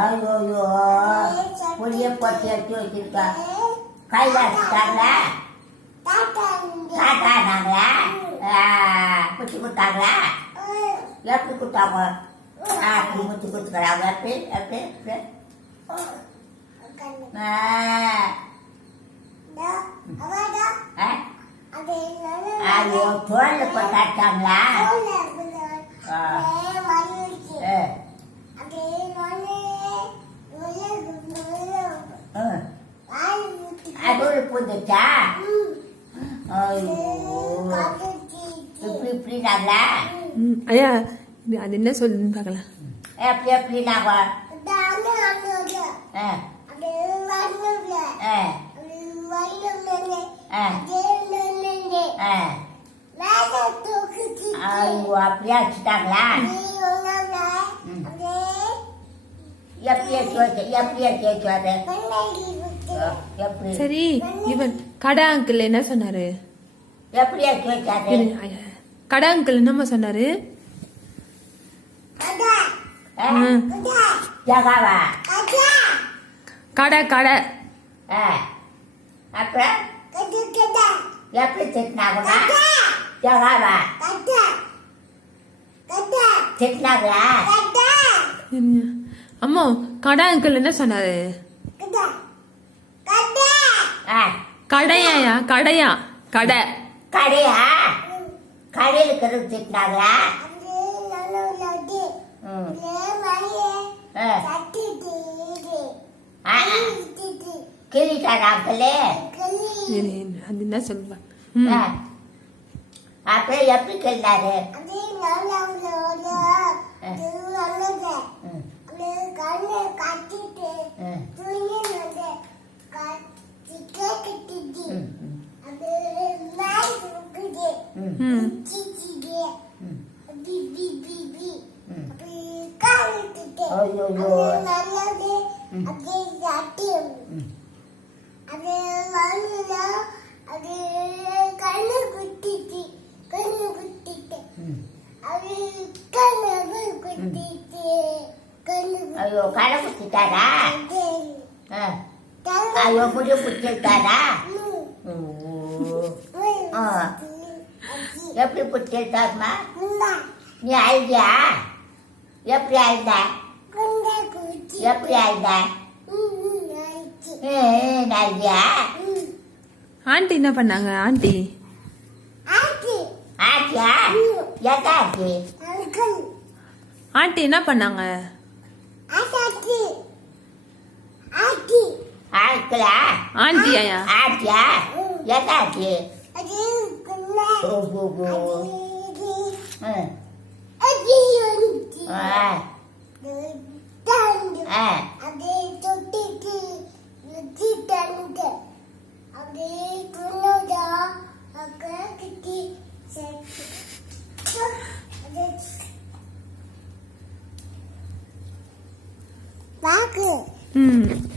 ஐயோ புளிய போட்டு எடுத்து வச்சிருக்கா கையில வச்சுட்டாங்களா தாத்தானாங்களா குச்சி கொடுத்தாங்களா எப்படி கொடுத்தாங்க அப்படி முச்சு கொடுத்துக்கிறாங்க எப்படி எப்படி ஐயோ தோல்ல போட்டாச்சாங்களா அதோடு போந்துச்சா ஐயோ இப்படி இப்படினாங்களா ஐயா அது என்ன சொல்லுன்னு பார்க்கலாம் எப்படி எப்படினாங்க ஐயோ அப்படியே வச்சுட்டாங்களா எப்படி எப்படி சரி இவன் கடை அங்கிள் என்ன சொன்னாரு எப்படி வச்சாரு கடை அங்கிள் என்னம்மா சொன்னாரு ஜகாவா கடை கடை அப்புறம் எப்படி திட்டினாங்களா ஜகாவா திட்டினாங்களா அம்மா கடை அங்கிள் என்ன சொன்னாரு கடையா கடையா கடை கடையா கடையில் இருக்கிறது திட்டினாங்களா கிளிட்டாராங்களே அது என்ன சொல்லுவா அப்புறம் எப்படி கிள்ளாரு ஐயோ கடை குத்திட்டாரா ஐயோ முடி பிடிச்சிருக்காரா எப்படி பிடிச்சிருக்காருமா நீ அழுதியா எப்படி அழுத எப்படி அழுத அழுதியா ஆண்டி என்ன பண்ணாங்க ஆண்டி ஆச்சியா எதா ஆச்சி ஆண்டி என்ன பண்ணாங்க ஆட்களா ஆண்டியா ஆச்சியா எதா ஆச்சி ம்